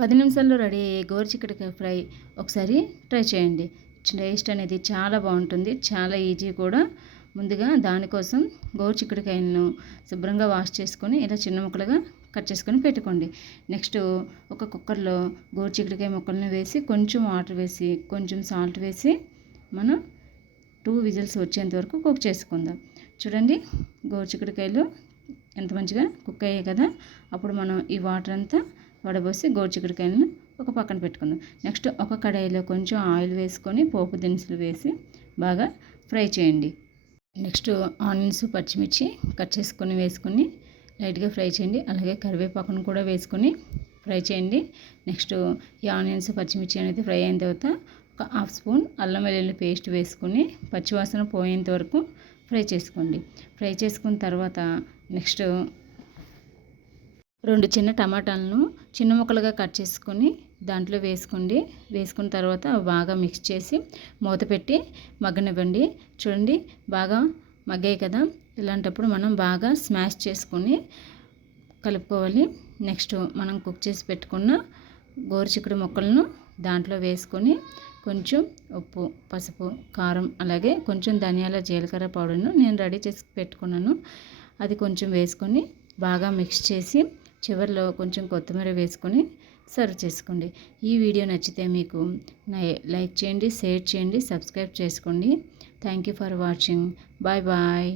10 నిమిషాల్లో రెడీ అయ్యే గోరుచిక్కుడుకాయ ఫ్రై ఒకసారి ట్రై చేయండి. టేస్ట్ అనేది చాలా బాగుంటుంది, చాలా ఈజీ కూడా. ముందుగా దానికోసం గోరుచిక్కుడుకాయలను శుభ్రంగా వాష్ చేసుకొని ఇలా చిన్న ముక్కలుగా కట్ చేసుకొని పెట్టుకోండి. నెక్స్ట్ ఒక కుక్కర్లో గోరుచిక్కుడుకాయ ముక్కలను వేసి కొంచెం వాటర్ వేసి కొంచెం సాల్ట్ వేసి మనం 2 విజిల్స్ వచ్చేంత వరకు కుక్ చేసుకుందాం. చూడండి గోరుచిక్కుడుకాయలు ఎంత మంచిగా కుక్ అయ్యాయి కదా. అప్పుడు మనం ఈ వాటర్ అంతా వడబోసి గోరుచిక్కుడుకాయలను ఒక పక్కన పెట్టుకుందాం. నెక్స్ట్ ఒక కడాయిలో కొంచెం ఆయిల్ వేసుకొని పోపు దినుసులు వేసి బాగా ఫ్రై చేయండి. నెక్స్ట్ ఆనియన్స్ పచ్చిమిర్చి కట్ చేసుకొని వేసుకొని లైట్గా ఫ్రై చేయండి. అలాగే కరివేపాకును కూడా వేసుకొని ఫ్రై చేయండి. నెక్స్ట్ ఈ ఆనియన్స్ పచ్చిమిర్చి అనేది ఫ్రై అయిన తర్వాత ఒక హాఫ్ స్పూన్ అల్లం వెల్లుల్లి పేస్ట్ వేసుకొని పచ్చివాసన పోయేంత వరకు ఫ్రై చేసుకోండి. ఫ్రై చేసుకున్న తర్వాత నెక్స్ట్ 2 చిన్న టమాటాలను చిన్న ముక్కలుగా కట్ చేసుకొని దాంట్లో వేసుకోండి. వేసుకున్న తర్వాత బాగా మిక్స్ చేసి మూత పెట్టి మగ్గనివ్వండి. చూడండి బాగా మగ్గాయి కదా. ఇలాంటప్పుడు మనం బాగా స్మాష్ చేసుకొని కలుపుకోవాలి. నెక్స్ట్ మనం కుక్ చేసి పెట్టుకున్న గోరుచిక్కుడు ముక్కలను దాంట్లో వేసుకొని కొంచెం ఉప్పు, పసుపు, కారం అలాగే కొంచెం ధనియాల జీలకర్ర పౌడర్ను నేను రెడీ చేసి పెట్టుకున్నాను, అది కొంచెం వేసుకొని బాగా మిక్స్ చేసి చివరిలో కొంచెం కొత్తిమీర వేసుకొని సర్వ్ చేసుకోండి. ఈ వీడియో నచ్చితే మీకు లైక్ చేయండి, షేర్ చేయండి, సబ్స్క్రైబ్ చేసుకోండి. Thank you for watching. Bye bye.